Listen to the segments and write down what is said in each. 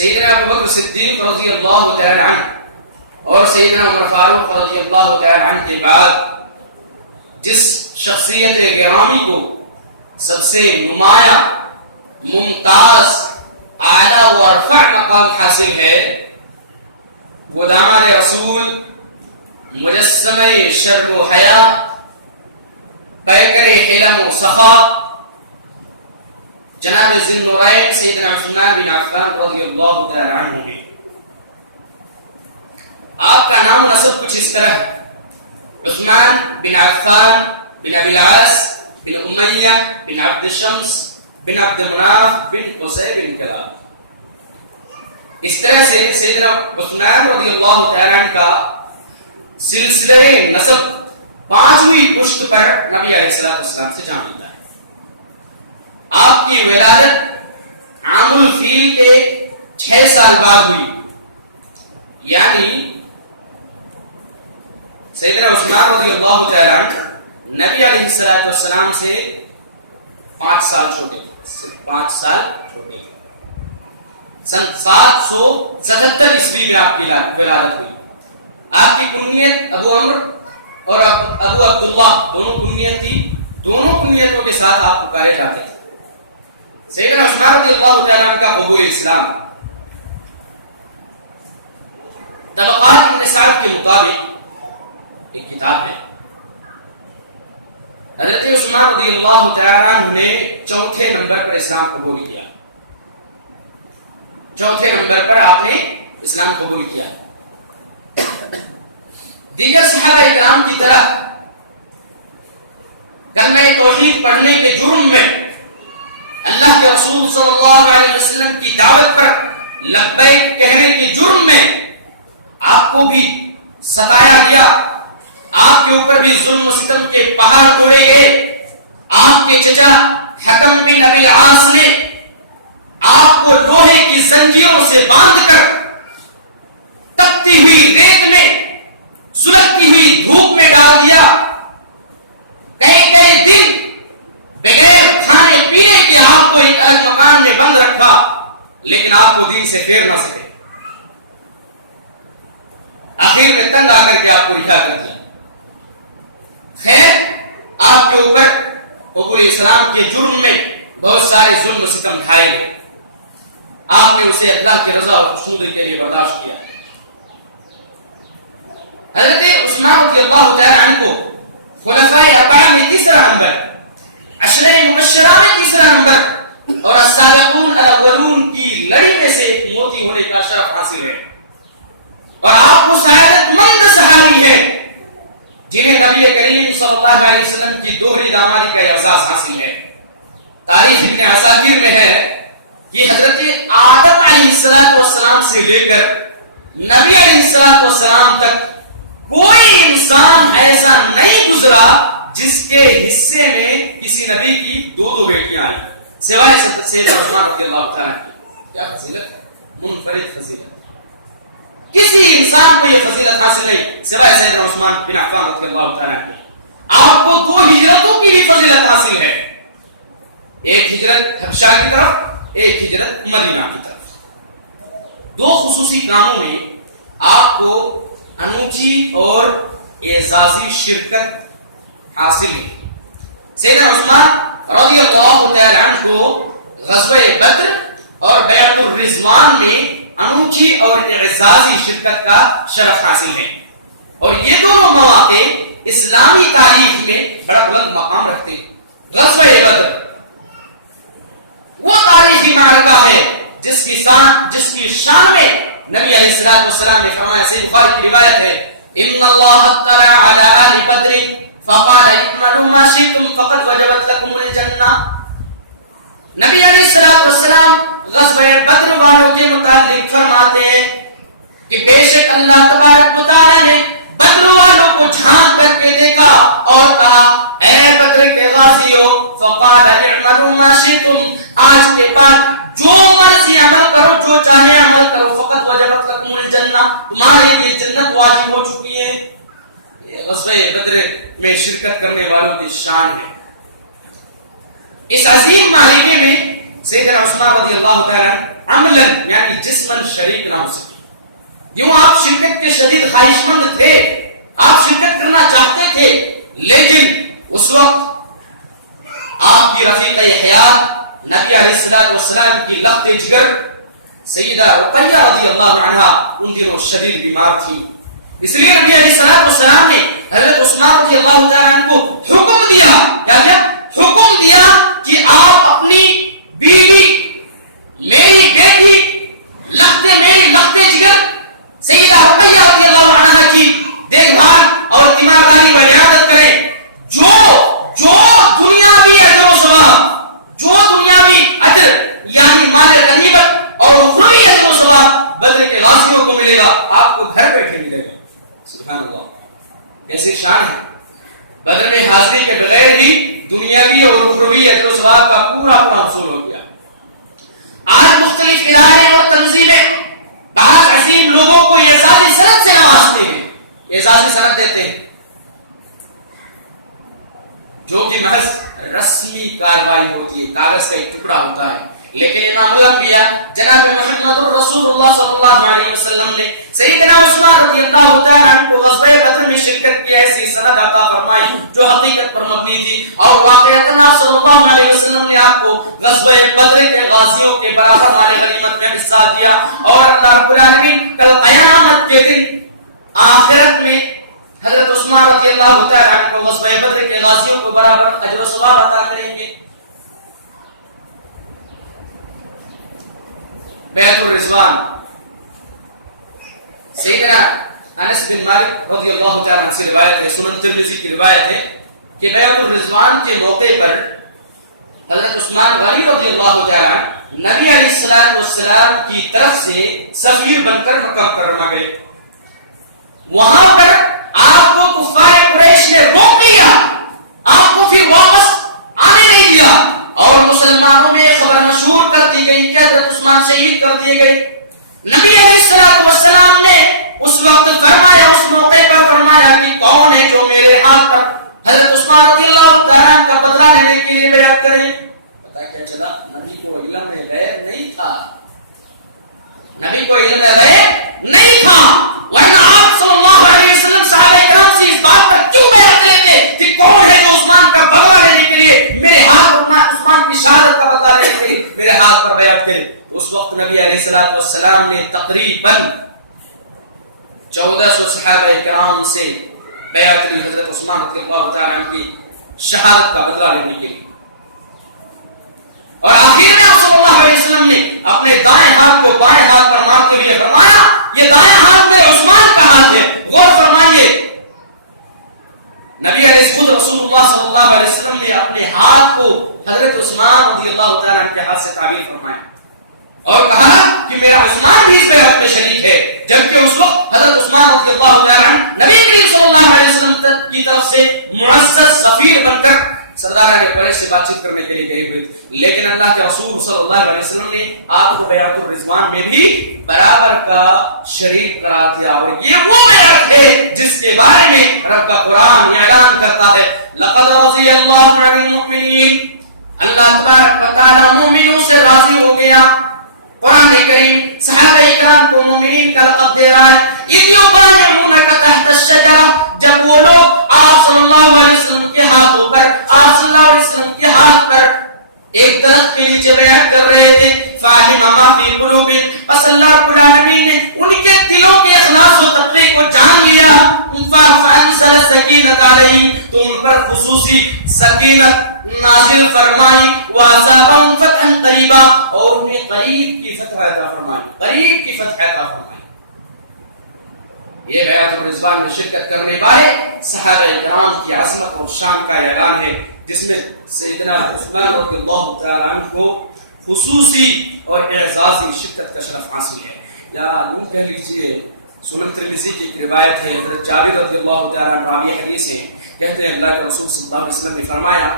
سیدنا ابوبکر صدیق رضی اللہ تعالی عنہ اور سیدنا عمر فاروق رضی اللہ تعالی عنہ کے بعد جس شخصیت گرامی کو سب سے نمایاں ممتاز اعلیٰ و ارفع مقام حاصل ہے وہ داماد رسول مجسمہ شرم و حیا پیکر حلم و صفا جناب ذی النورین سیدنا عثمان بن عفان رضی اللہ تعالی عنہ ہے. آپ کا نام نسب کچھ اس طرح عثمان بن عفان بن ابی العاص بن امیہ بن عبد الشمس بن عبد مناف بن قصی بن کلاب. اس طرح سے سیدنا عثمان رضی اللہ تعالی عنہ کا سلسلہ نسب پانچویں پشت پر نبی علیہ الصلوۃ والسلام سے جا ملتا ہے. آپ کی ولادت عام الفیل کے 6 سال بعد ہوئی، یعنی سیدنا عثمان رضی اللہ تعالی عنہ نبی علیہ الصلوۃ والسلام سے 5 سال چھوٹے تھے. 5 سال چھوٹے تھے. سن 777 عیسوی میں آپ کی ولادت ہوئی. آپ کی کنیت ابو عمر اور ابو عبداللہ دونوں کنیت تھی. دونوں کنیتوں کے ساتھ آپ پکارے جاتے تھے. سیدنا عثمان رضی اللہ تعالی عنہ کا قبول اسلام طبقات ابن سعد کے مطابق ایک کتاب ہے. حضرت عثمان رضی اللہ تعالی عنہ نے 4تھے نمبر پر اسلام قبول کیا. 4تھے نمبر پر آپ نے اسلام قبول کیا. دیگر صحابہ کرام کی طرح کلمہ توحید پڑھنے کے جرم میں اللہ کے رسول صلی اللہ علیہ وسلم کی دعوت پر لبیک کہنے کے جرم میں آپ کو بھی ستایا گیا. آپ کے اوپر بھی ظلم و ستم کے پہاڑ توڑے گئے. آپ کے چچا حکم بن ابی العاص نے آپ کو لوہے کی زنجیروں سے باندھ کر تپتی ہوئی ریت میں سلگتی ہوئی دھوپ میں ڈال دیا. کئی دن بغیر کھانے پینے کے آپ کو ایک الگ مکان میں بند رکھا، لیکن آپ کو دین سے پھیر نہ سکے. آخر میں تنگ آ کر کے آپ کو رہا کر دیا. خیر، آپ کے اوپر حقوق اسلام کے جرم میں بہت سارے ظلم و ستم ڈھائے گئے. آپ نے اسے اللہ کی رضا اور خوشنودی کے لیے برداشت کیا. حضرت عثمان رضی اللہ تعالی عنہ کو خلفائے اربعہ میں 3را نمبر، عشرہ مبشرہ میں 3را نمبر اور السابقون الاولون کی لڑی میں سے ایک موتی ہونے کا شرف حاصل ہے. اور آپ وہ سعادت مند صحابی ہیں جنہیں نبی کریم صلی اللہ علیہ وسلم کی دوہری دامادی کا اعزاز حاصل ہے. تاریخ ابن عساکر میں ہے کہ حضرت آدم علیہ السلام سے لے کر نبی علیہ السلام تک کوئی انسان ایسا نہیں گزرا جس کے حصے میں کسی نبی کی 2 بیٹیاں آئیں سوائے سیدنا عثمان رضی اللہ تعالی عنہ. کیا فضیلت ہے، منفرد فضیلت. کسی انسان کو یہ فضیلت حاصل نہیں سوائے سیدنا عثمان بن عفان رضی اللہ تعالی عنہ. آپ کو 2 ہجرتوں کی بھی فضیلت حاصل ہے. ایک ہجرت حبشہ کی طرف، ایک ہجرت مدینہ کی طرف. 2 خصوصی کاموں میں آپ کو انوکھی اور اعزازی شرکت حاصل ہے. سیدنا عثمان رضی اللہ تعالی عنہ کو غزوہ بدر اور بیعت الرضوان میں انوکھی اور اعزازی شرکت کا شرف حاصل ہے. اور یہ دونوں مواقع اسلامی تاریخ میں بڑا بلند مقام رکھتے ہیں. غزوہ بدر وہ تاریخی معرکہ ہے جس کی شان میں نبی علیہ السلام نے فرمایا، صحیح بخاری کی روایت ہے، ان اللہ اطلع علی اہل بدر فقال اعملوا ما شئتم فقد وجبت لكم الجنہ. نبی علیہ السلام غزوہ بدر والوں کے متعلق فرماتے ہیں کہ بے شک اللہ تبارک و تعالی نے بدر والوں کو جھانک کر کے دیکھا اور کہا، اے بدر کے غازیوں، فقال اعملوا ما شئتم، آج کے بعد جو مرضی عمل کرو، جو چاہے عمل کرو، فقط وجبت لکم الجنہ، تمہارے لیے جنت واجب ہو چکی ہے. یہ غزوہ بدر میں شرکت کرنے والوں کی شان ہے. اس عظیم معرکے میں سیدنا عثمان رضی اللہ تعالی عملاً یعنی جسماً شریک نہ ہو سکے. یوں آپ شرکت کے شدید خواہش مند تھے, آپ شرکت کرنا چاہتے تھے, لیکن اس وقت آپ کی رفیق حیات نبی علیہ السلام کی لخت جگر سیدہ رقیہ رضی اللہ عنہا ان دنوں شدید بیمار تھی. اس لیے نبی علیہ السلام نے حضرت عثمان رضی اللہ تعالیٰ عنہ کو حکم دیا, کیا حکم دیا کہ آپ اپنی بیوی, میری بیٹی, میری لخت جگر سیدہ رقیہ رضی اللہ عنہا کی دیکھ بھال اور تیمارداری و عیادت کریں. جو دنیاوی اجر و ثواب, جو دنیاوی اجر یعنی مال غنیمت اور اخروی اجر و ثواب بدر کے غازیوں کو ملے گا, آپ کو گھر بیٹھے ملے گا. سبحان اللہ, ایسی شان ہے. بدر میں حاضری کے بغیر ہی دنیاوی اور اخروی اجر و ثواب کا پورا حصول ہو گیا. آج مختلف ادارے اور تنظیمیں بعض عظیم لوگوں کو اعزازی سند سے نوازتے ہیں, اعزازی سند دیتے ہیں جو کہ محض رسمی کارروائی ہوتی ہے, کاغذ کا ایک ٹکڑا ہوتا ہے. لیکن امام الانبیاء جناب محمد رسول اللہ صلی اللہ علیہ وسلم نے سیدنا عثمان رضی اللہ تعالیٰ عنہ کو غزوہ بدر میں شرکت کی ایسی سند عطا فرمائی جو حقیقت پر مبنی تھی, اور واقعتاً صلی اللہ علیہ وسلم نے آپ کو غزوہ بدر کے غازیوں کے برابر مال غنیمت میں حصہ دیا. اور اللہ رب العالمین کل قیامت کے دن آخرت میں حضرت عثمان رضی اللہ تعالیٰ عنہ کو غزوہ بدر کے غازیوں کو برابر اجر و ثواب عطا کریں گے. بیعت الرضوان, سیدنا انس بن مالک رضی اللہ تعالیٰ عنہ سے روایت ہے, سنن ترمذی کی روایت ہے کہ بیعت الرضوان کے موقع پر حضرت عثمان غنی رضی اللہ تعالیٰ عنہ نبی علیہ السلام کی طرف سے سفیر بن کر مکہ مکرمہ گئے. وہاں پر آپ کو کفار قریش نے روک لیا, آپ کو پھر واپس آنے نہیں دیا, اور مسلمانوں میں خبر مشہور کر دی گئی کہ حضرت عثمان شہید کر دیے گئے. نبی علیہ السلام نے اس وقت فرمایا, اس موقع پر فرمایا کہ کون ہے جو میرے ہاتھ پر حضرت عثمان رضی اللہ تعالیٰ کا بدلہ لینے کے لیے بیعت کرے. پتہ کیا چلا, نبی کو علم غیب نہیں تھا, نبی کو علم غیب نہیں تھا, ورنہ آپ صلی اللہ علیہ وسلم صحابہ کرام سے اس بات پر کیوں بیعت لیتے کہ کون ہے جو عثمان کا بدلہ لینے کے لیے میرے ہاتھ عثمان کی شہادت کا بدلہ لینے کے لیے میرے ہاتھ پر بیعت کرے. اس وقت نبی علیہ السلام نے تقریباً 1400 صحابہ کرام سے بیعت کی حضرت عثمان رضی اللہ تعالیٰ عنہ کی شہادت کا بدلہ لینے کے لیے. اور آخر میں صلی اللہ علیہ وسلم نے اپنے دائیں ہاتھ کو بائیں ہاتھ پر مارتے ہوئے فرمایا, یہ دائیں ہاتھ میں عثمان کا ہاتھ ہے. غور فرمائیے, نبی علیہ خود رسول اللہ صلی اللہ علیہ وسلم نے اپنے ہاتھ کو حضرت عثمان رضی اللہ تعالیٰ عنہ کے ہاتھ سے تعبیر فرمایا اور کہا کہ میرا عثمان بھی اس بیعت میں شریک ہے, جبکہ اس وقت حضرت عثمان رضی اللہ تعالیٰ عنہ نبی کریم صلی اللہ علیہ وسلم کی طرف سے معزز سفیر بن کر سردار قریش سے بات چیت کرنے کے لیے گئے ہوئے تھے. لیکن اللہ کے رسول صلی اللہ علیہ وسلم نے آپ کو بیعت الرضوان میں بھی برابر کا شریک قرار دیا, اور یہ وہ بیعت ہے جس کے بارے میں رب کا قرآن اعلان کرتا ہے, لقد رضی اللہ عن المؤمنین, اللہ تبارک و تعالی مومنوں سے راضی ہو گیا. قرآن کریم صحابہ کرام کو مومنین کا لقب دے رہا ہے. تحت الشجرہ, جب وہ لوگ آپ صلی اللہ علیہ وسلم کے ہاتھوں پر, آپ صلی اللہ علیہ وسلم کے ہاتھ پر ایک درخت کے نیچے بیعت کر رہے تھے, فعلم ما فی قلوبہم, بس اللہ رب العالمین نے ان کے دلوں کے اخلاص و تقوی کو جان لیا. فانزل سکینۃ علیہم, تو ان پر خصوصی سکینت نازل فرمائی, واصابہم فتحا قریبا, اور انہیں قریب کی فتح عطا فرمائی, قریب کی فتح عطا فرمائی. یہ بیعت الرضوان میں شرکت کرنے والے صحابہ کرام کی عظمت اور شان کا اعلان ہے, جس میں سیدنا عثمان رضی اللہ تعالیٰ عنہ کو خصوصی اور اعزازی شرکت کا شرف حاصل ہے. یا یوں کہہ لیجیے, سنن ترمذی کی ایک روایت ہے, حضرت جابر رضی اللہ تعالیٰ عنہ راوی حدیث ہیں, کہتے ہیں اللہ کے رسول صلی اللہ علیہ وسلم نے فرمایا,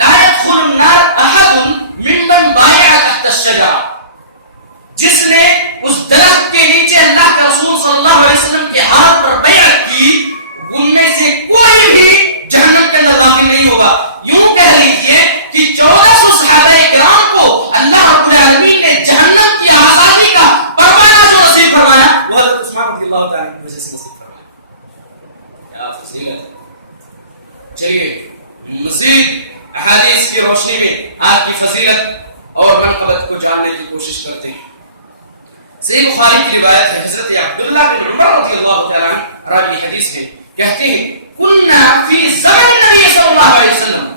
لا يدخل النار احد ممن بايع تحت الشجرہ, جس نے اس درخت کے نیچے اللہ کے رسول صلی اللہ علیہ وسلم کے ہاتھ پر بیعت کی, ان میں سے کوئی بھی جہنم کے اندر داخل نہیں ہوگا. یوں کہہ لیجیے کہ 1400 صحابہ کرام کو اللہ رب العالمین نے جہنم کی آزاد روشنی میں آپ کی فضیلت اور منقبت کو جاننے کی کوشش کرتے ہیں. صحیح بخاری کی روایت ہے، حضرت عبداللہ بن عمر رضی اللہ تعالیٰ عنہ راوی حدیث میں کہتے ہیں کننا فی زمن نبی صلی اللہ علیہ وسلم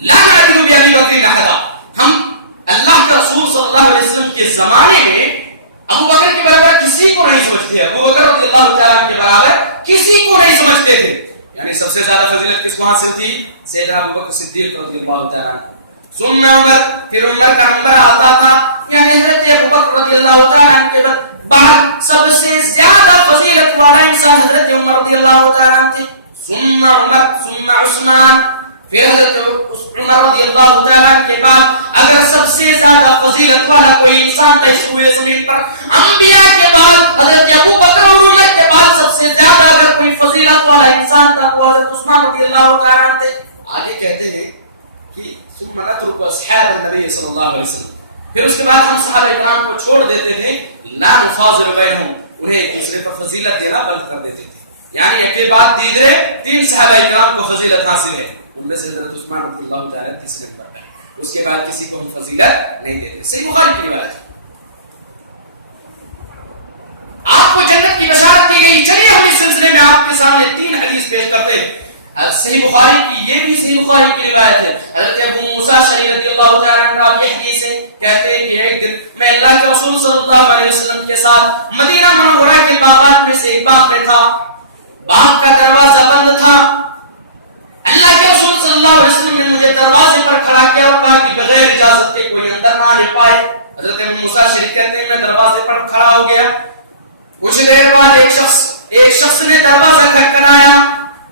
لا ندرو بأبی بکر احدا، ہم اللہ کے رسول صلی اللہ علیہ وسلم کے زمانے میں ابو بکر کے برابر کسی کو نہیں سمجھتے. ابو بکر رضی اللہ تعالیٰ کے برابر کسی کو نہیں سمجھتے تھے. یعنی سب سے زیادہ فضیلت کس پاس سے تھی؟ سیدنا ابو بکر صدیق رضی اللہ تعالیٰ. ثم عمر، پھر عمر کا نمبر آتا تھا. یعنی حضرت ابو بکر رضی اللہ تعالیٰ کے بعد سب سے زیادہ فضیلت والا انسان حضرت عمر رضی اللہ تعالیٰ تھے. ثم عمر، ثم عثمان، پھر حضرت عمر رضی اللہ تعالیٰ کے بعد اگر سب سے زیادہ فضیلت والا کوئی انسان تھا اس پورے زمین پر، انبیاء کے بعد حضرت ابو بکر اور عمر کے بعد سب سے زیادہ اگر کوئی فضیلت والا انسان تھا وہ حضرت عثمان رضی اللہ تعالیٰ تھے. آگے کہتے ہیں کہ ثم نترك اصحاب النبي صلی اللہ علیہ وسلم، پھر اس کے بعد ہم صحابہ کرام کو چھوڑ دیتے تھے. لا نفاضل بینہم، انہیں ایک دوسرے پر فضیلت دینا بند کر دیتے تھے. یعنی ایک کے بعد تیسرے تین صحابہ کرام کو فضیلت حاصل ہے، ان میں سے حضرت عثمان رضی اللہ تعالیٰ تیسرے پر ہے. اس کے بعد کسی کو ہم فضیلت نہیں دیتے. صحیح بخاری کی روایت آپ کو جنت کی بشارت کی گئی. چلیے ہم اس سلسلے میں آپ کے سامنے تین حدیث پیش کرتے ہیں. صحیح بخاری کی یہ بھی صحیح بخاری کی روایت ہے. حضرت ابو موسیٰ شریف رضی اللہ تعالیٰ عنہ کی حدیث ہے، کہتے ہیں کہ ایک دن میں اللہ کے رسول صلی اللہ علیہ وسلم کے ساتھ مدینہ منورہ کے باغات میں سے ایک باغ میں تھا. باغ کا دروازہ بند تھا. اللہ کے رسول صلی اللہ علیہ وسلم نے مجھے دروازے پر کھڑا کیا اور کہا کہ بغیر اجازت کے کوئی اندر نہ آنے پائے. حضرت ابو موسیٰ شریف کہتے ہیں میں دروازے پر کھڑا ہو گیا. کچھ دیر بعد ایک شخص نے دروازہ کھٹکھٹایا.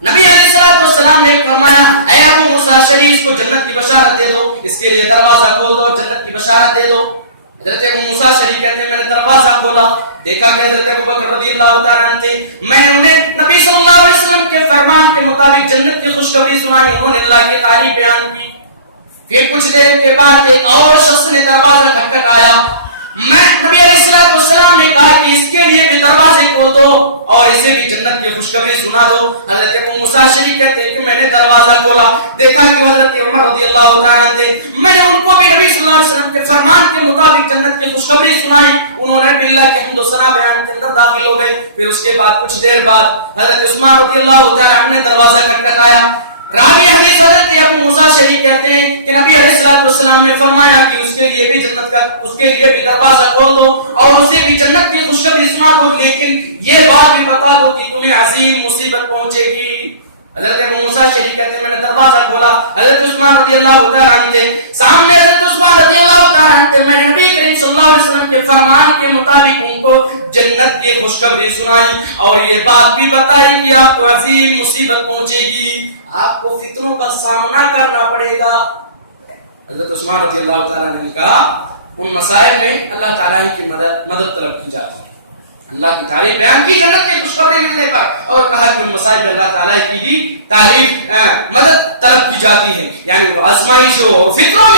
نبی علیہ السلام نے فرمایا اے ابو موسیٰ شریف کو جنت کی بشارت دے دو، اس کے لیے دروازہ کھول دو، جنت کی بشارت دے دو. حضرت ابو موسیٰ شریف کہتے ہیں میں نے دروازہ کھولا، دیکھا کہ حضرت ابو بکر رضی اللہ تعالیٰ عنہ تھے. میں نے انہیں نبی صلی اللہ علیہ وسلم کے فرمان کے مطابق جنت کی خوشخبری سنائی. انہوں نے اللہ کی تعریف بیان کی. پھر کچھ دیر کے بعد ایک اور شخص نے دروازہ کھٹکھٹایا. میں نبی علیہ السلام نے کہا کہ اس کے لیے بھی دروازے کھول دو اور اسے بھی جنت کی خوشخبری سنا دو. حضرت ابو موسیٰ شریف کہتے ہیں کہ میں نے دروازہ کھولا، دیکھا کہ حضرت عمر رضی اللہ تعالیٰ تھے. میں نے ان کو بھی نبی صلی اللہ علیہ وسلم کے فرمان کے مطابق جنت کی خوشخبری سنائی. انہوں نے بھی اللہ کی حمد و ثنا بیان کے اندر داخل ہو گئے. پھر اس کے بعد کچھ دیر بعد حضرت عثمان رضی اللہ تعالیٰ نے دروازہ کھٹکھٹایا. راوی حدیث حضرت ابو موسیٰ شریف کہتے ہیں کہ نبی علیہ السلام نے فرمایا کہ اس کے لیے بھی جنت کا، اس کے لیے بھی دروازہ کھول دو اور اسے بھی جنت کی خوشخبری سنا دو، لیکن یہ بات بھی بتا دو کہ تمہیں عظیم مصیبت پہنچے گی. حضرت ابو موسیٰ شریف کہتے ہیں میں نے دروازہ کھولا. حضرت عثمان رضی اللہ تعالیٰ عنہ تھے سامنے. حضرت عثمان رضی اللہ تعالیٰ عنہ تھے. میں نے نبی کریم صلی اللہ علیہ وسلم کے فرمان کے مطابق ان کو جنت کی خوشخبری سنائی اور یہ بات بھی بتائی کہ آپ کو عظیم مصیبت پہنچے گی، آپ کو فتنوں کا سامنا کرنا پڑے گا. حضرت عثمان رضی اللہ تعالیٰ نے کہا ان مسائل میں اللہ تعالیٰ کی مدد طلب کی جاتی ہے. اللہ کی تعریف بیان کی جنت کی خوشخبری ملنے پر اور کہا کہ ان مسائل میں اللہ تعالیٰ کی بھی تعریف مدد طلب کی جاتی ہے. یعنی وہ آزمائشوں اور فتنوں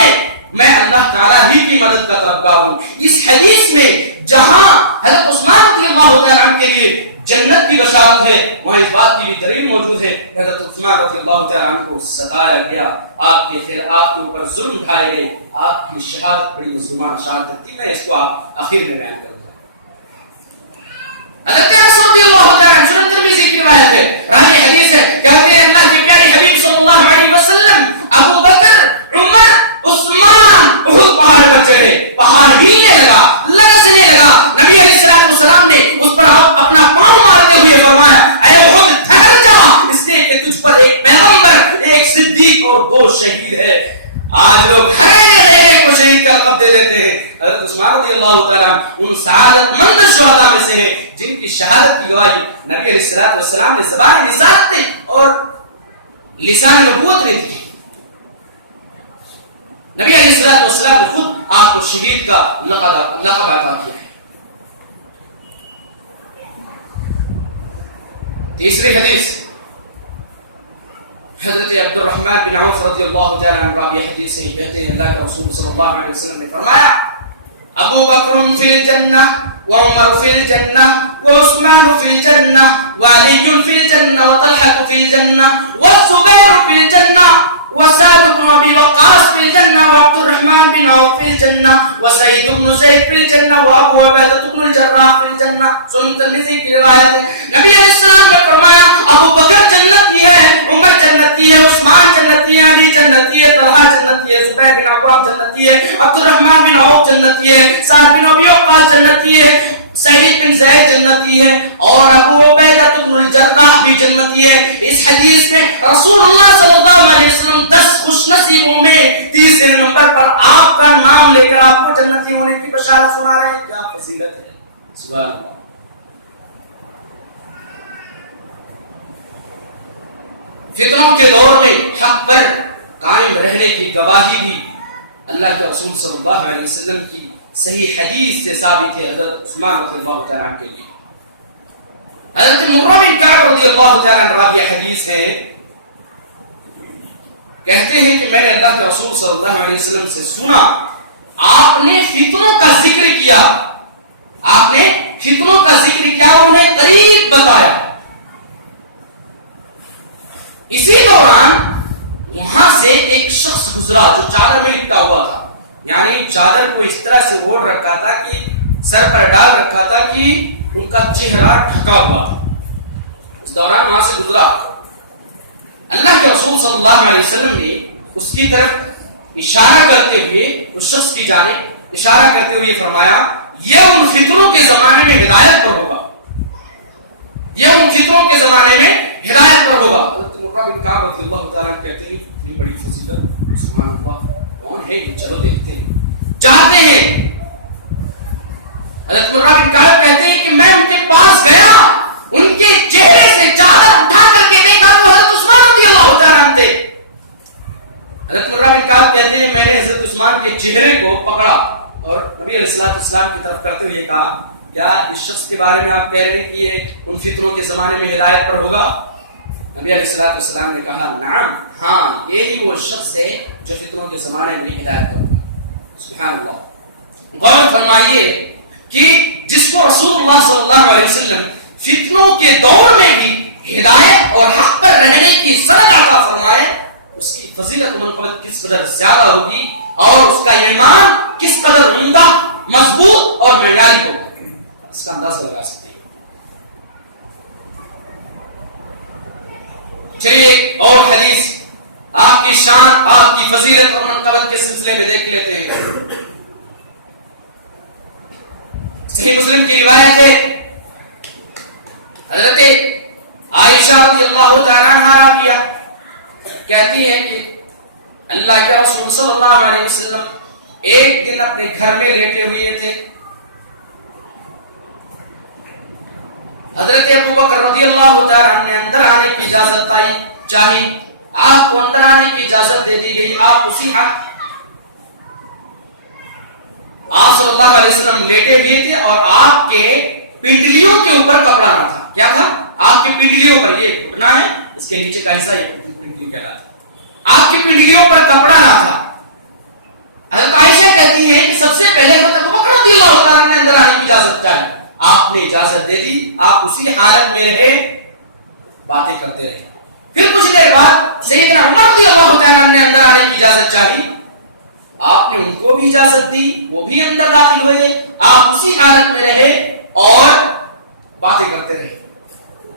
میں اللہ تعالیٰ ہی کی مدد کا طلبگار ہوں. اس حدیث میں جہاں حضرت عثمان رضی اللہ تعالیٰ کے لیے جنت کی بشارت ہے وہاں اس بات کی بھی دلیل موجود ہے. حضرت عثمان رضی اللہ تعالیٰ عنہ کو ستایا گیا، آپ کے اوپر ظلم اٹھائے گئے، آپ کی شہادت بڑی مظلومانہ شہادت تھی. میں اس کو آپ آخر میں بیان کروں گا. حضرت انس رضی اللہ تعالیٰ عنہ سنن ترمذی کی روایت ہے، راوی حدیث ہے، کہتے ہیں اللہ کے پیارے حبیب صلی اللہ علیہ وسلم ابو بکر، عمر، عثمان احد پہاڑ پر چڑھے. پہاڑ ہلنے لگا، لرزنے لگا. نبی علیہ السلام نے اس پر اپنا پاؤں مارتے ہوئے فرمایا اے احد ٹھہر جا، اس لیے کہ تجھ پر ایک پیغمبر، ایک صدیق اور دو شہید ہے. آج لوگ ہر کو شہید کا لقب دے دیتے ہیں. حضرت عثمان رضی اللہ تعالیٰ ان سعادت مند شہداء میں سے ہیں جن کی شہادت کی گواہی نبی علیہ السلام نے زبان رسالت نے اور لسان نبوت نے دی. نبی علیہ السلام نے خود آپ کو شہید کا لقب عطا کیا ہے. تیسری حدیث حضرت عبد الرحمن بن عوف رضی اللہ تعالیٰ عنہ راوی حدیث سے کہتے ہیں اللہ کے رسول صلی اللہ علیہ وسلم نے فرمایا ابو بکر فی الجنہ وعمر فی الجنہ وعثمان فی الجنہ وعلی فی الجنہ وطلحہ فی الجنہ والزبیر فی الجنہ وسعد بن ابی وقاص فی الجنہ زید فی الجنہ و ابو عبیدہ بن الجراح فی الجنہ. سنن ترمذی کی روایت ہے. نبی علیہ السلام نے فرمایا ابو بکر جنتی ہے, عمر جنتی ہے, عثمان جنتی ہے, علی جنتی ہے, طلحہ جنتی ہے, زبیر بن عوام جنتی ہے, عبد الرحمن بن عوف جنتی ہے, سعد بن ابی وقاص جنتی ہے, سعید بن زید جنتی ہے, اور ابو عبیدہ بن الجراح بھی جنتی ہے. اس حدیث میں رسول اللہ صلی اللہ علیہ وسلم 10 خوش نصیبوں میں تیسرے نمبر پر آپ کا نام لے کر آپ کو جنتی ہونے کی بشارت سنا رہے ہیں. کیا فضیلت ہے, سبحان اللہ. فتنوں کے دور میں حق پر قائم رہنے کی گواہی بھی اللہ کے رسول صلی اللہ علیہ وسلم کی صحیح حدیث سے ثابت ہے. حضرت عثمان رضی اللہ تعالیٰ عنہ کے لیے حضرت مروان بن کعب رضی اللہ تعالیٰ عنہ راوی حدیث ہے, کہتے ہیں کہ میں نے اللہ کے رسول صلی اللہ علیہ وسلم سے سنا آپ نے فتنوں کا ذکر کیا, آپ نے فتنوں کا ذکر کیا, انہیں قریب بتایا. اسی دوران وہاں سے ایک شخص گزرا جو چادر میں لپٹا ہوا تھا, یعنی چادر کو اس طرح سے اوڑھ رکھا تھا کہ سر پر ڈال رکھا تھا کہ ان کا چہرہ ڈھکا ہوا تھا. اس دوران وہاں سے گزرا. اللہ کے رسول صلی اللہ علیہ وسلم نے اس کی طرف اشارہ کرتے ہوئے, اس شخص کی جانب اشارہ کرتے ہوئے فرمایا یہ ان فتنوں کے زمانے میں ہدایت پر ہوگا, یہ ان فتنوں کے زمانے میں ہدایت پر ہوگا. بن کعب رضی اللہ تعالیٰ عنہ کہتے ہیں اتنی بڑی فضیلت, سبحان اللہ, کون ہے یہ, چلو دیکھتے ہیں, چاہتے ہیں. حضرت مروان بن کعب کہتے ہیں کہ میں ان کے پاس گیا, ان کے چہرے سے چادر اٹھا کر کے دیکھا تو حضرت عثمان رضی اللہ تعالیٰ عنہ تھے. حضرت مروان بن کعب کہتے ہیں میں نے حضرت عثمان کے چہرے کو پکڑا اور نبی علیہ السلام کی طرف کرتے ہوئے کہا کیا اس شخص کے بارے میں آپ کہہ رہے ہیں کہ یہ ان فتنوں کے زمانے میں ہدایت پر ہوگا؟ نبی علیہ السلام نے کہا نعم, ہاں یہی وہ شخص ہے جو فتنوں کے زمانے میں ہدایت پر ہوگا. سبحان اللہ. غور فرمائیے کہ جس کو رسول اللہ صلی اللہ علیہ وسلم فتنوں کے دور میں بھی ہدایت اور حق پر رہنے کی سند عطا فرمائے, اس کی فضیلت و منقبت کس قدر زیادہ ہوگی اور اس کا ایمان کس قدر عمدہ, مضبوط اور معیاری ہوگا, اس کا اندازہ لگا سکتے ہیں. چلیے ایک اور حدیث آپ کی شان, آپ کی فضیلت اور منقبت کے سلسلے میں دیکھ لیتے ہیں. صحیح مسلم کی روایت ہے, حضرت عائشہ رضی اللہ تعالیٰ عنہا کہتی ہیں کہ اللہ کے رسول صلی اللہ علیہ وسلم ایک دن اپنے گھر میں لیٹے ہوئے تھے. حضرت ابو بکر رضی اللہ تعالیٰ عنہ نے اندر آنے کی اجازت چاہی, آپ کو اندر آنے کی اجازت دے دی گئی. آپ اسی آپ صلی اللہ علیہ وسلم لیٹے ہوئے تھے اور آپ کے پنڈلیوں کے اوپر کپڑا نہ تھا. کیا تھا؟ آپ کی پنڈلیوں پر, یہ گھٹنا ہے, اس کے نیچے کا حصہ یہ پنڈلی کہلاتا ہے, آپ کی پنڈلیوں پر کپڑا نہ تھا. حضرت عائشہ کہتی ہے کہ سب سے پہلے حضرت ابو بکر رضی اللہ تعالیٰ نے اندر آنے کی اجازت چاہی, آپ نے اجازت دے دی, آپ اسی حالت میں رہے, باتیں کرتے رہے. پھر کچھ دیر بعد سیدنا عمر رضی اللہ تعالیٰ نے اندر آنے کی اجازت چاہی, آپ نے ان کو بھی اجازت دی, وہ بھی اندر داخل ہوئے, آپ اسی حالت میں رہے اور باتیں کرتے رہے.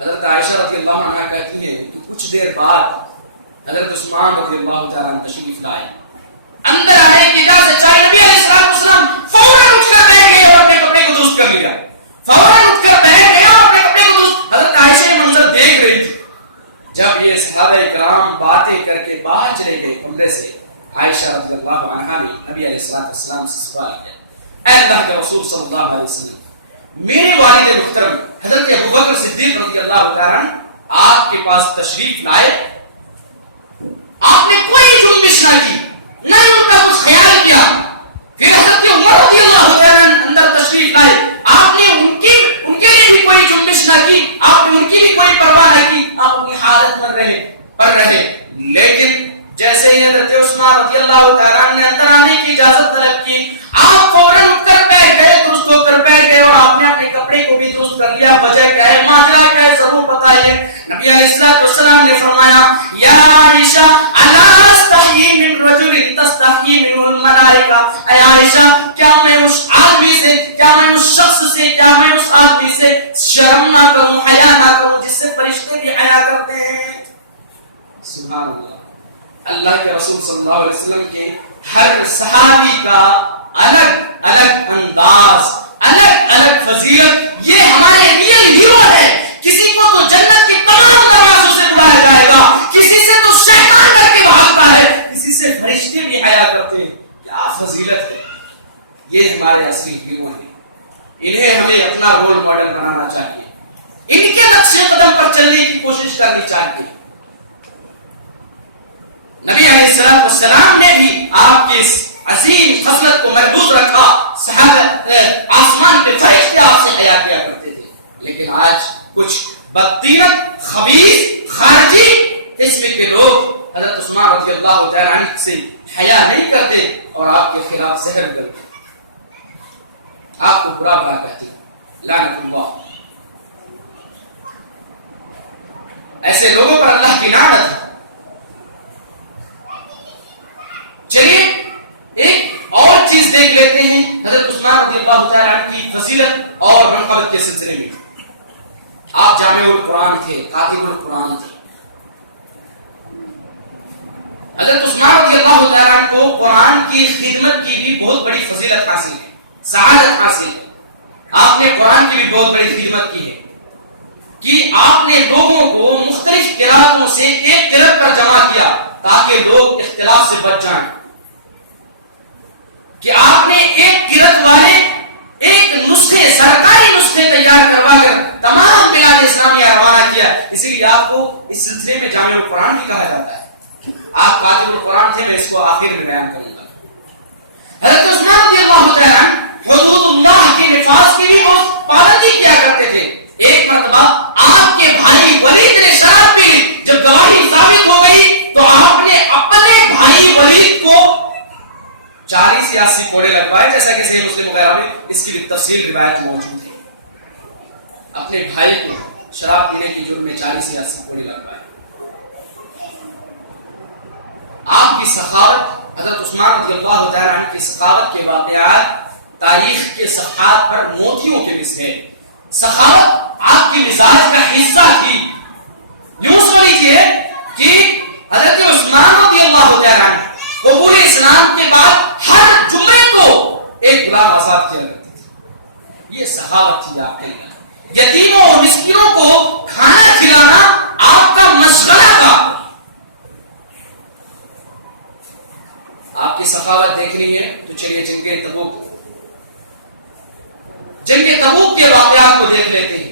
حضرت عائشہ رضی اللہ عنہا کہتی ہیں کہ کچھ دیر بعد حضرت عثمان رضی اللہ تعالیٰ عنہ تشریف لائے, اندر آنے کی اجازت چاہی. نبی علیہ السلام فوراً اٹھ کر بیٹھ گئے اور اپنے کپڑے کو درست کر لیا, فوراً اٹھ کر بیٹھ گئے اور اپنے کپڑے کو درست. حضرت عائشہ یہ منظر دیکھ رہی تھی. جب یہ صحابہ کرام باتیں کر کے باہر چلے گئے کمرے سے, عائشہ رضی اللہ عنہا نے نبی علیہ السلام سے سوال کیا, اے اللہ کے رسول صلی اللہ علیہ وسلم, میرے والد محترم حضرت ابو بکر صدیق رضی اللہ تعالیٰ عنہ آپ کے پاس تشریف لائے, آپ نے کوئی جنبش نہ کی, نہ ان کا کچھ خیال کیا. پھر حضرت عمر رضی اللہ تعالیٰ عنہ اندر تشریف لائے, آپ نے ان کے لیے بھی کوئی جنبش نہ کی, آپ نے ان کی بھی کوئی پرواہ نہ کی, آپ اپنی حالت پر رہے. لیکن جیسے ہی حضرت عثمان رضی اللہ تعالیٰ عنہ نے اندر آنے کی اجازت طلب کی, آپ فوراً اٹھ کر بیٹھ گئے, درست ہو کر بیٹھ گئے اور آپ نے اپنے کپڑے کو بھی درست کر لیا. وجہ کیا ہے, ماجرا کیا ہے, ضرور بتائیے. نبی علیہ السلام نے فرمایا یا عائشہ الا استحیی من رجل تستحیی منہ الملائکہ, اے عائشہ کیا میں اس آدمی اللہ کے رسول صلی اللہ علیہ وسلم کے ہر صحابی کا الگ الگ انداز، الگ الگ فضیلت، یہ ہمارے ریئل ہیرو ہے. کسی کو تو جنت کے تمام دروازوں سے بلایا جائے گا، کسی سے تو شیطان کر کے بھاگتا ہے، کسی سے فرشتے بھی حیا کرتے ہیں. کیا فضیلت ہے! یہ ہمارے اصلی ہیرو ہیں. انہیں ہمیں اپنا رول ماڈل بنانا چاہیے، ان کے نقش قدم پر چلنے کی کوشش کرنی چاہیے. نبی علیہ الصلوۃ والسلام نے بھی آپ کے اس عظیم خصلت کو محفوظ رکھا. آسمان کے فرشتے آپ سے حیا کیا کرتے تھے. لیکن آج کچھ بدتینت، خبیث، خارجی قسم کے لوگ حضرت عثمان رضی اللہ تعالی عنہ سے حیا نہیں کرتے اور آپ کے خلاف زہر کرتے، آپ کو برا بلا کہتے ہیں. لعنت اللہ. ایسے لوگوں پر اللہ کی لعنت ہے. چلیے ایک اور چیز دیکھ لیتے ہیں حضرت عثمان رضی اللہ تعالی عنہ کی فضیلت اور منقبت کے سلسلے میں. آپ جامع القرآن تھے، کاتب القرآن تھے. حضرت عثمان رضی اللہ تعالی عنہ کو قرآن کی خدمت کی بھی بہت بڑی فضیلت حاصل ہے، سعادت حاصل ہے. آپ نے قرآن کی بھی بہت بڑی خدمت کی ہے کہ آپ نے لوگوں کو مختلف قرأتوں سے ایک قرأت پر جمع کیا تاکہ لوگ اختلاف سے بچ جائیں. کہ آپ نے ایک قرأت والے ایک نسخے، سرکاری نسخے تیار کروا کر تمام بلاد اسلامیہ روانہ کیا. اسی لیے آپ کو اس سلسلے میں جامع القرآن بھی کہا جاتا ہے. آپ کاتب القرآن تھے، میں اس کو آخر میں بیان کروں گا. حضرت عثمان رضی اللہ تعالی عنہ حدود اللہ کے نفاذ کی بھی بہت پابندی کیا کرتے تھے. ایک مرتبہ آپ کے بھائی ولید نے شراب پی لی. جب گواہی ثابت ہو گئی تو آپ نے اپنے بھائی ولید کو 40 یا 80 کوڑے لگوائے، جیسا کہ صحیح مسلم وغیرہ میں اس کی تفصیل روایت موجود ہے. اپنے بھائی کو شراب پینے کی جرم میں 40 یا 80 کوڑے لگوائے. آپ کی سخاوت، حضرت عثمان رضی اللہ تعالی عنہ کی سخاوت کے واقعات تاریخ کے صفحات پر موتیوں کے مثل ہے. سخاوت آپ کی مزاج کا حصہ تھی. یوں سمجھیے کہ حضرت عثمان رضی اللہ تعالی عنہ قبول اسلام کے بعد ہر جمعے کو ایک غلام آزاد کیا کرتے تھے. یہ سخاوت تھی آپ کے لیے. یتیموں اور مسکینوں کو کھانا کھلانا آپ کا مشغلہ تھا. آپ کی سخاوت دیکھ رہی ہے تو چلیے جنگ تبوک کے واقعات کو دیکھ لیتے ہیں.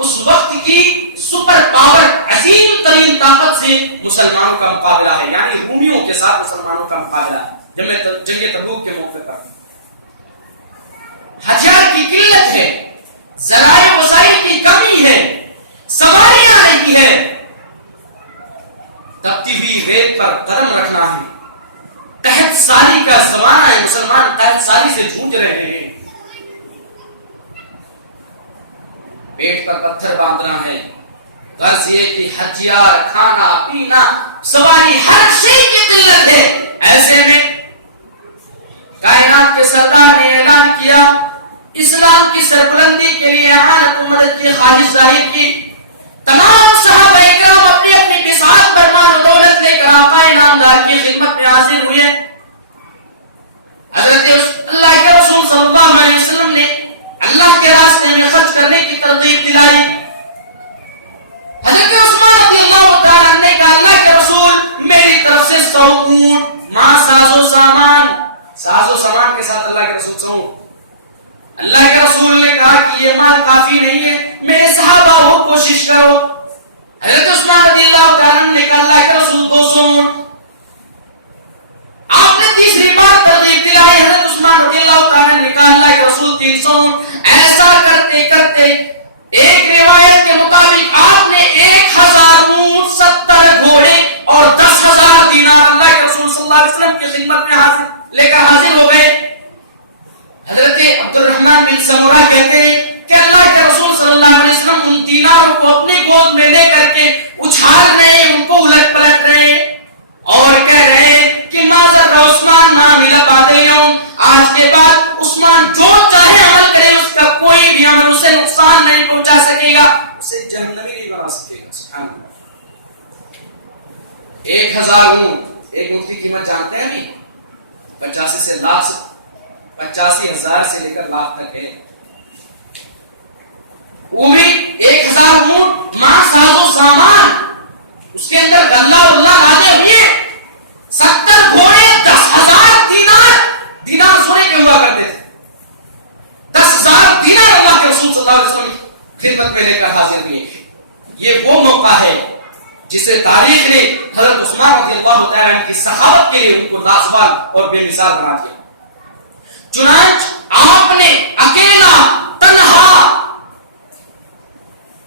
اس وقت کی سپر پاور، عظیم ترین طاقت سے مسلمانوں کا مقابلہ ہے، یعنی رومیوں کے ساتھ مسلمانوں کا مقابلہ ہے. جنگ تبوک کے موقع پر ہتھیار کی قلت ہے، ذرائع وسائل کی کمی ہے، سواریاں نہیں ہے. تبتی ہوئی ریت پر قدم رکھنا ہے. قحط سالی کا زمانہ ہے، مسلمان قحط سالی سے جھوج رہے ہیں. پیٹ پر پتھر باندھنا ہے. غرض یہ کہ ہتھیار، کھانا پینا، سواری، ہر شے کی قلت ہے. ایسے میں کائنات کے سردار نے اعلان کیا، اسلام کی سربلندی کے لیے اعانت و مدد کی خواہش ظاہر کی. تمام صحابہ کرام اپنی اپنی بساط پر مال و دولت لے کر آقا نامدار کی خدمت میں حاضر ہوئے. حضرت اللہ کے رسول صلی اللہ علیہ وسلم نے اللہ کے راستے میں خرچ کرنے کی ترغیب دلائی. حضرت عثمان رضی اللہ تعالیٰ عنہ نے کہا، اللہ کے رسول میری طرف سے 100 اونٹ ماں ساز و سامان کے ساتھ اللہ کے رسول 100 اونٹ. اللہ کے رسول نے کہا کہ یہ مال کافی نہیں ہے، میرے صحابہ ہو کوشش کرو. حضرت عثمان رضی اللہ تعالیٰ عنہ نے کہا، اللہ کے رسول 200 اونٹ. آپ نے تیسری بار ترغیب دلائی. حضرت عثمان رضی اللہ تعالیٰ نے کہا، اللہ کے رسول 300 اونٹ. ایسا کرتے کرتے ایک روایت کے مطابق آپ نے 1000 اونٹ، 70 گھوڑے اور 10,000 دینار اللہ کے رسول صلی اللہ علیہ وسلم کی خدمت میں لے کر حاضر ہو گئے. حضرت عبد الرحمن بن سمرہ کہتے ہیں کہ اللہ کے رسول صلی اللہ علیہ وسلم ان دیناروں کو اپنے گود میں لے کر کے اچھال رہے ہیں، ان کو الٹ پلٹ رہے ہیں اور کہہ رہے ہیں کہ ما ضر عثمان ما عمل بعد اليوم، آج کے بعد عثمان جو چاہے عمل کرے، اس کا کوئی بھی عمل اسے نقصان نہیں پہنچا سکے گا، اسے جہنمی نہیں بنا سکے گا. سبحان اللہ. 1000 1000 اونٹ. ایک اونٹ کی قیمت جانتے ہیں نہیں؟ 85 سے لاکھ، 85,000 سے لے کر لاکھ تک ہے. وہ بھی 1000 اونٹ ماں ساز و سامان، اس کے اندر غلہ اللہ لاتے ہوئے 70 گھوڑے، 10,000 دینار سونے کے ہوا کرتے تھے. 10,000 دینار اللہ کے رسول صلی اللہ علیہ وسلم کی خدمت میں لے کر حاضر ہوئے. یہ وہ موقع ہے جسے تاریخ نے حضرت عثمان رضی اللہ تعالیٰ عنہ کی سخاوت کے لیے ان کو لازوال اور بے مثال بنا دیا. چنانچہ آپ نے اکیلا تنہا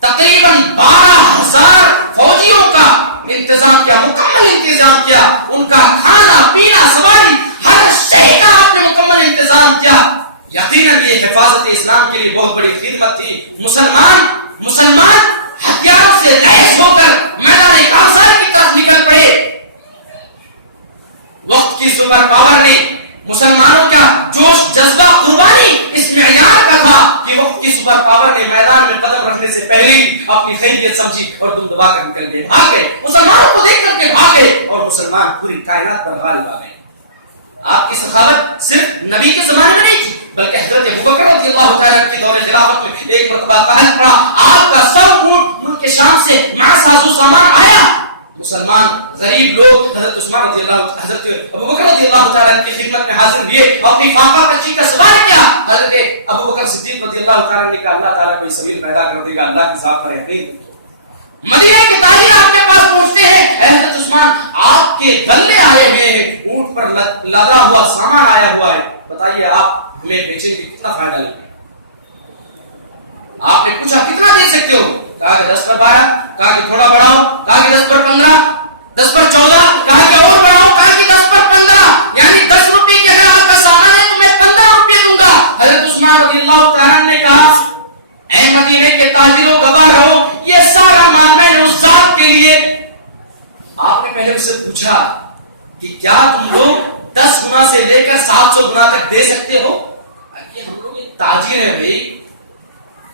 تقریباً 12,000 فوجیوں کا انتظام کیا، مکمل انتظام کیا. ان کا کھانا پینا سواری ہر شے کا آپ نے مکمل انتظام کیا. یقیناً یہ حفاظت اسلام کے لیے بہت بڑی خدمت تھی. مسلمان ہتھیاروں سے لیس ہو کر میدان کاثر کی طرف نکل پڑے. وقت کی سپر پاور نے مسلمانوں کا جوش جذبہ قربانی اس معیار کا تھا کہ وقت کی سپر پاور نے میدان میں قدم رکھنے سے پہلے ہی اپنی خیریت سمجھی اور دم دبا کر نکل گئے، بھاگے. مسلمانوں کو دیکھ کر کے بھاگے اور مسلمان پوری کائنات پر غالب آ گئے. آپ کی سخاوت صرف نبی کے زمانے میں نہیں تھی بلکہ حضرت ابوبکر رضی اللہ تعالیٰ کی دور خلافت میں ایک مرتبہ قحط پڑا. آپ کا سب اونٹ ملک کے شام سے مع ساز و سامان آیا. مسلمان غریب لوگ حضرت ابوبکر رضی اللہ تعالیٰ کی خدمت میں حاضر ہوئے، اپنی فاقہ کچی کا سوال کیا. حضرت ابوبکر صدیق رضی اللہ تعالیٰ نے کہا اللہ تعالیٰ کوئی سبیل پیدا کر دے گا، اللہ کی ذات پر یقین. مدینہ کے تاجر آپ کے پاس پہنچتے ہیں، حضرت عثمان آپ کے غلے آئے ہوئے ہیں، اونٹ پر لدا ہوا سامان آیا ہوا ہے، بتائیے آپ ہمیں بیچنے کی کتنا فائدہ لیں گے؟ آپ نے پوچھا کتنا دے سکتے ہو؟ کہا کہ 10 پر 12، کہا کہ تھوڑا بڑھاؤ، کہا کہ 10 پر 15، 10 پر 14، کہا کہ اور بڑھاؤ، کہا کہ 10 پر 15، یعنی 10 روپے کے اگر آپ کا سامان ہے تو میں 15 روپے دوں گا. حضرت عثمان رضی اللہ تعالیٰ نے کہا اے مدینے کے تاجروں گواہ رہو، یہ سارا مال میں نے اس ذات کے لیے. آپ نے پہلے اسے پوچھا کہ کیا تم لوگ 10 گنا سے لے کر 700 گنا تک دے سکتے ہو؟ کہ ہم لوگ یہ تاجر ہیں بھائی،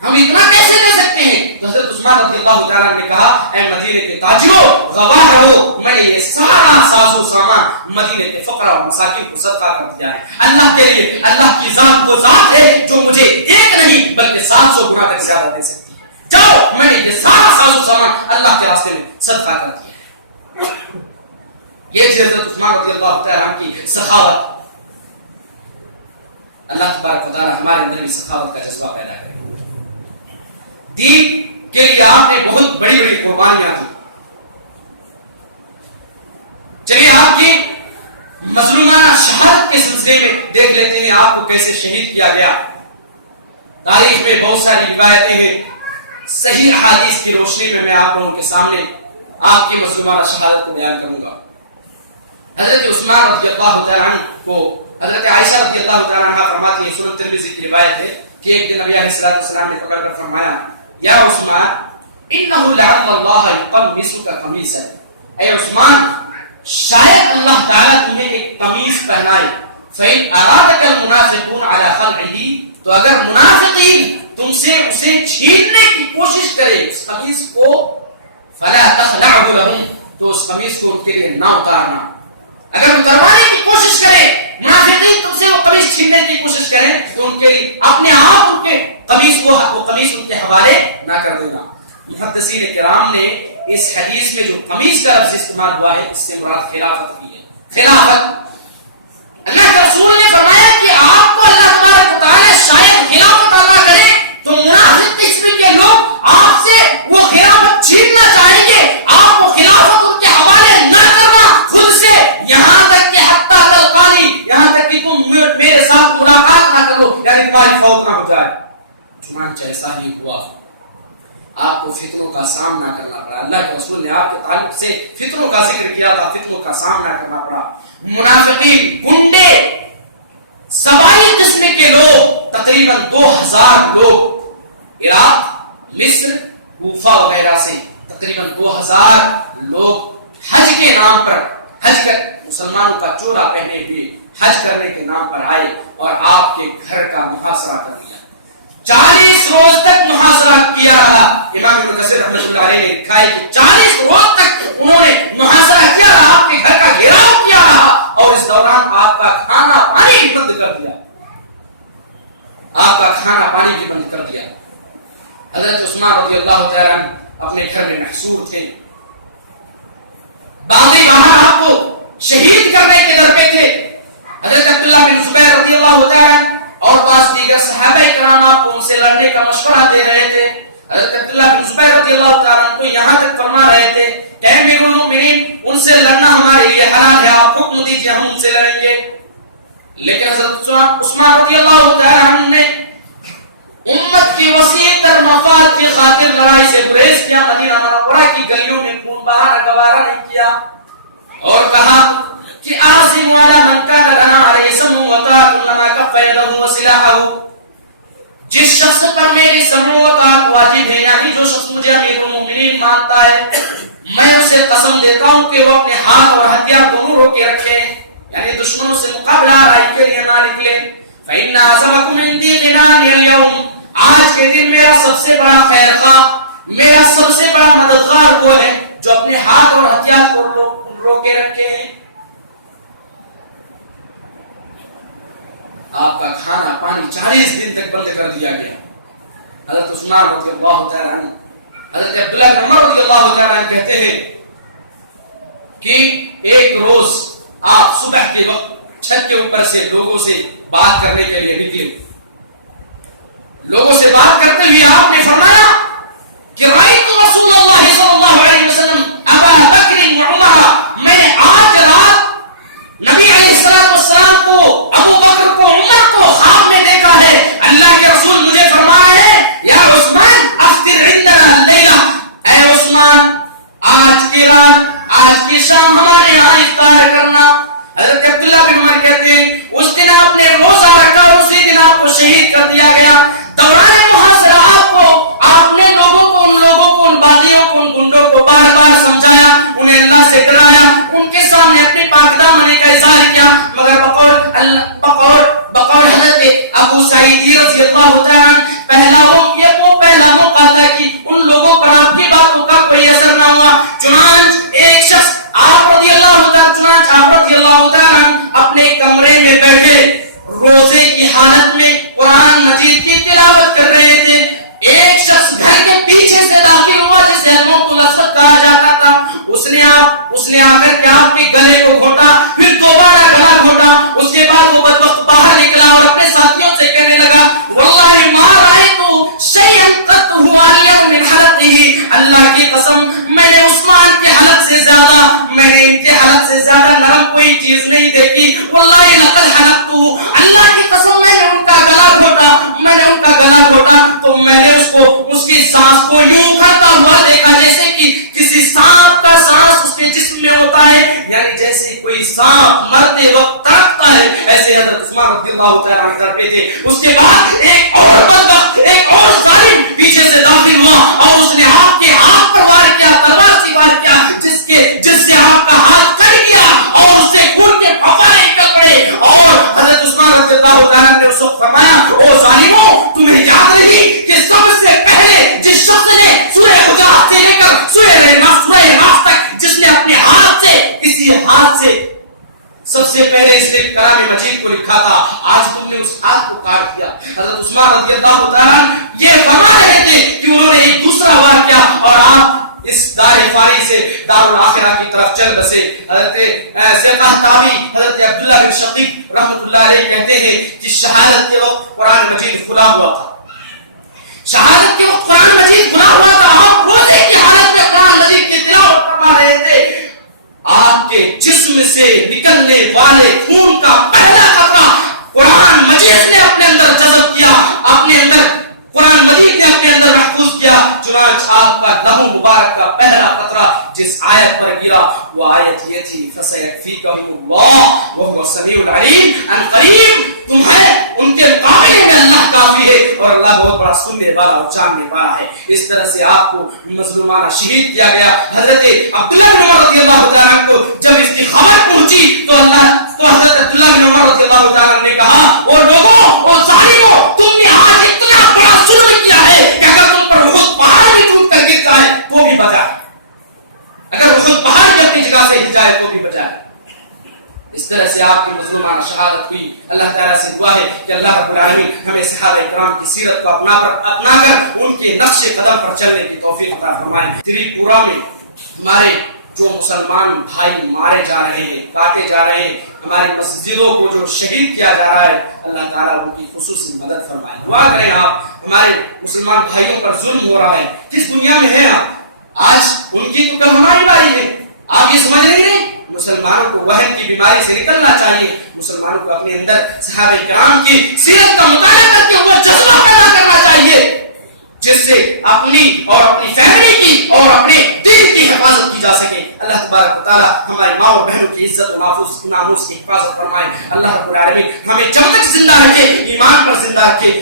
ہم اتنا کیسے دے سکتے ہیں؟ حضرت عثمان رضی اللہ تعالیٰ نے کہا اے مدینے کے تاجروں گواہ رہو، میں نے یہ سارا ساز و سامان مدینے کے فقراء اور مساکین کو صدقہ کر دیا ہے اللہ کے لیے. اللہ کی ذات وہ ذات ہے جو مجھے ایک نہیں بلکہ 700 گنا تک زیادہ دے سکتی ہے. جاؤ، میں نے یہ سارا ساز و سامان اللہ کے راستے میں صدقہ کر دیا ہے. یہ تھی حضرت عثمان رضی اللہ تعالیٰ کی سخاوت. اللہ تبارک و تعالیٰ ہمارے اندر بھی سخاوت کا جذبہ پیدا کرے. دین کے لیے آپ نے بہت بڑی بڑی قربانیاں دی. چلیے آپ کی مظلومانہ شہادت کے سلسلے میں دیکھ لیتے ہیں آپ کو کیسے شہید کیا گیا. تاریخ میں بہت ساری روایتیں ہیں، صحیح احادیث کی روشنی میں آپ لوگوں کے سامنے آپ کی مظلومانہ شہادت کو بیان کروں گا. حضرت عثمان رضی اللہ تعالیٰ عنہ کو حضرت عائشہ رضی اللہ تعالیٰ عنہ فرماتی ہیں، سنن ترمذی کی روایت ہے کہ ایک دن نبی علیہ الصلوۃ والسلام نے پکڑ کر فرمایا یا عثمان انه لعل الله يقمصك قميصا، اے عثمان شاید اللہ تعالیٰ تمہیں ایک قمیص پہنائے. فإن أرادك المنافقون على خلعه، تو اگر منافقین تم سے اسے چھیننے کی کوشش کرے اس قمیص کو، فلا تخلعه لهم، تو اس قمیص کو ان کے لیے نہ اتارنا. اگر اتروانے کی کوشش کرے منافقین تم سے وہ قمیص چھیننے کی کوشش کریں تو ان کے لیے اپنے آپ ان کے قمیص کو وہ قمیص ان کے حوالے نہ کر دینا. محدثین کرام نے اس حدیث میں جو قمیص کا لفظ استعمال ہوا ہے اس سے مراد خلافت بھی ہے. خلافت، اللہ کے رسول نے فرمایا کہ آپ کو اللہ تبارک و تعالیٰ شاید خلافت عطا کرے تو منافق قسم کے لوگ آپ سے وہ خلافت چھیننا چاہیں گے. آپ کو خلافت ان کے حوالے نہ کرنا خود سے، یہاں تک کہ حتی تلقانی، یہاں تک کہ تم میرے ساتھ ملاقات نہ کرو، یعنی تمہاری فوت نہ ہو جائے. چنانچہ ایسا ہی ہوا. آپ کو فتنوں کا سامنا کرنا پڑا. اللہ کے رسول نے آپ کے تعلق سے فتنوں کا ذکر کیا تھا، فتنوں کا سامنا کرنا پڑا. منافقین، گنڈے، سبائی قسم کے لوگ، تقریباً 2000 لوگ عراق، مصر، کوفہ وغیرہ سے تقریباً 2000 لوگ حج کے نام پر حج کر مسلمانوں کا چولا پہنے ہوئے حج کرنے کے نام پر آئے اور آپ کے گھر کا محاصرہ کر دیا. 40 روز تک محاصرہ کیا رہا. امام ابن کثیر رحمۃ اللہ علیہ نے لکھا ہے کہ 40 روز تک انہوں نے محاصرہ کیا رہا، آپ کے گھر تعالیٰ عنہ اپنے گھر میں محصور تھے. باغی باہر آپ کو شہید کرنے کے در پہ تھے. حضرت عبداللہ بن زبیر رضی اللہ تعالیٰ اور بعض دیگر صحابہ کرام آپ کو ان سے لڑنے کا مشورہ دے رہے تھے. حضرت عبداللہ بن زبیر رضی اللہ تعالیٰ کو یہاں تک فرما رہے تھے کہ اے امیر المؤمنین ان سے لڑنا ہمارے لیے حرام ہے, آپ حکم دیجیے ہم ان سے لڑیں گے. لیکن حضرت عثمان رضی اللہ تعالیٰ عنہ نے امت کی وسیع تر مفاد کی خاطر لڑائی سے گریز کیا, مدینہ منورہ کی گلیوں میں خون بہانا گوارا نہیں کیا اور کہا کہ عاصم والا من کان لنا علیہ سم و طاعت لما کفی له وسلاحه, جس شخص پر میری سمع و طاعت واجب ہے, یعنی جو شخص مجھے امیر المؤمنین مانتا ہے, میں اسے قسم دیتا ہوں کہ وہ اپنے ہاتھ اور ہتھیار دونوں روکے رکھے, یعنی دشمنوں سے مقابلہ لڑائی کے لیے نہ نکلے. فإن أعظمكم عندي غناني اليوم, آج کے دن میرا سب سے بڑا خیر خواہ, میرا سب سے بڑا مددگار وہ ہے جو اپنے ہاتھ اور ہتھیار کو روکے رکھے ہیں. آپ کا کھانا پانی 40 دن تک بند کر دیا گیا. حضرت عثمان رضی اللہ تعالیٰ عنہ, حضرت عبداللہ بن عمر رضی اللہ تعالیٰ عنہ کہتے ہیں کہ ایک روز آپ صبح کے وقت چھت کے اوپر سے لوگوں سے بات کرنے کے لیے نکلے. لوگوں سے بات کرتے ہوئے آپ نے فرمایا کہ رأیت رسول اللہ صلی اللہ علیہ وسلم ابا بکر و عمر, میں نے آج رات نبی علیہ السلام کو, ابو بکر کو, عمر کو خواب میں دیکھا ہے. اللہ کے رسول مجھے فرما رہے ہیں یا عثمان افطر عندنا اللیلہ, اے عثمان آج کی رات, آج کی شام ہمارے یہاں افطار کرنا. حضرت عبداللہ بن عمر کہتے ہیں اس دن آپ نے روزہ رکھا اور اسی دن آپ کو شہید کر دیا گیا. دوران محاصرہ آپ نے لوگوں کو, ان لوگوں کو, ان باغیوں کو, ان گنڈوں کو بار بار سمجھایا, انہیں اللہ سے ڈرایا, ان کے سامنے اپنے پاک دامنی کا اظہار کیا, مگر بقول حضرت ابو سعید رضی اللہ تعالیٰ پہلا موقع تھا کہ ان لوگوں پر آپ کی باتوں کا کوئی اثر نہ ہوا. چنانچہ ایک شخص آپ رضی اللہ تعالیٰ اپنے کمرے میں بیٹھے روزے کی حالت میں قرآن مجید کی تلاوت کر رہے تھے. ایک شخص گھر کے پیچھے سے داخل ہوا جسے الموت الاسود کہا جاتا تھا. اس نے آ کر کے آپ کے گلے کو گھونٹا, پھر دوبارہ گلا گھونٹا. اس کے بعد وہ بدبخت باہر نکلا اور اپنے ساتھیوں سے کہنے لگا واللہ ما رأیت شیئا قط ہوا الیق من حالته, اللہ کی قسم میں نے عثمان کی حالت سے زیادہ, میں نے ان کی حالت سے زیادہ نرم کوئی چیز نہیں دیکھی. واللہ لقد حلقته, اللہ کی قسم میں نے ان کا گلا گھونٹا, میں نے ان کا گلا گھونٹا تو میں نے اس کی سانس کو یوں کرتا ہوا دیکھا جیسے کہ کسی سانپ کا سانس اس کے جسم میں ہوتا ہے, یعنی جیسے کوئی سانپ مرتے وقت تڑپتا ہے, ایسے حضرت عثمان رضی اللہ تعالیٰ عنہ تڑپے تھے. اس کے بعد ایک اور بدبخت, ایک اور ظالم پیچھے سے داخل ہوا اور اس نے آپ کے ہاتھ پر وار کیا, تلوار سے وار کیا, جس سے آپ کا ہاتھ کٹ گیا اور اس سے خون کے پھوارے نکل پڑے. اور حضرت عثمان رضی اللہ تعالیٰ نے اس وقت فرمایا او ظالموں, تمہیں یاد نہیں کہ سب سے پہلے جس شخص نے سورہ حجرات سے لے کر سورہ ناس تک جس نے اپنے ہاتھ سے, کسی ہاتھ سے سب سے پہلے اس نے کلام مجید کو لکھا تھا, آج تم نے اس ہاتھ کو کاٹ دیا. حضرت عثمان رضی اللہ تعالیٰ یہ فرما رہے تھے کہ انہوں نے ایک دوسرا واقعہ اور آپ اس دار فانی سے دار الاخرہ کی طرف چل بسے. حضرت سیقہ تابعی حضرت عبداللہ بن شقیق رحمۃ اللہ علیہ کہتے ہیں کہ شہادت کے وقت قرآن مجید کھلا ہوا تھا. شہادت کے وقت قرآن مجید کھلا ہوا تھا, ہم روزے کی حالت میں قرآن مجید کی تلاوت فرما رہے تھے. آپ کے جسم سے نکلنے والے خون کا پہلا قطرہ قرآن مجید نے اپنے اندر جذب کیا, اپنے اندر قرآن مجید نے اپنے اندر محفوظ کیا. چنانچہ آپ کا لہو مبارک کا پہلا قطرہ جس آیت پر گرا وہ آیت یہ تھی فَسَيَكْفِيكَهُمُ اللَّهُ وَهُوَ السَّمِيعُ الْعَلِيمُ, ان قریب تمہیں ان کے مقابلے میں اللہ کافی ہے اور اللہ بہت بڑا سننے والا اور جاننے والا ہے. اس طرح سے آپ کو مظلومانہ شہید کیا گیا. حضرت عبداللہ بن عمر رضی اللہ تعالیٰ عنہ کو جب اس کی خبر پہنچی تو حضرت عبداللہ بن عمر رضی اللہ تعالیٰ عنہ نے کہا او لوگوں, او ظالموں, تم نے آج اتنا بڑا ظلم کیا ہے کہ اگر تم پر خود پہاڑ بھی ٹوٹ کر گر جائے تو بھی بچا, اگر خود پہاڑ بھی اپنی جگہ سے گر جائے تو بھی بچا. اس طرح سے آپ کی مظلومانہ شہادت ہوئی. اللہ تعالیٰ سے دعا ہے کہ اللہ رب العالمین ہمیں صحابہ کرام کی سیرت کو اپنا کر ان کے نقش قدم پر چلنے کی توفیق عطا فرمائے. تریپورہ میں ہمارے جو مسلمان بھائی مارے جا رہے ہیں، کاٹے جا رہے ہیں، ہماری مسجدوں کو جو شہید کیا جا رہا ہے، اللہ تعالیٰ ان کی خصوصی مدد فرمائے. دعا کریں آپ. ہمارے مسلمان بھائیوں پر ظلم ہو رہا ہے. کس دنیا میں ہیں آپ؟ آج ان کی تو کل ہماری باری ہے. آپ یہ سمجھ رہے ہیں؟ مسلمانوں کو وہن کی بیماری سے نکلنا چاہیے. مسلمانوں کو اپنے اندر صحابہ کرام کی سیرت کا مطالعہ کر کے وہ جذبہ پیدا کرنا چاہیے جس سے اپنی اور اپنی فیملی کی اور اپنے دین کی حفاظت کی جا سکے. اللہ تبارک و تعالیٰ ہمارے ماں اور بہنوں کی عزت و ناموس کی حفاظت فرمائے. اللہ رب العالمین ہمیں جب تک زندہ رکھے، ایمان پر زندہ رکھے.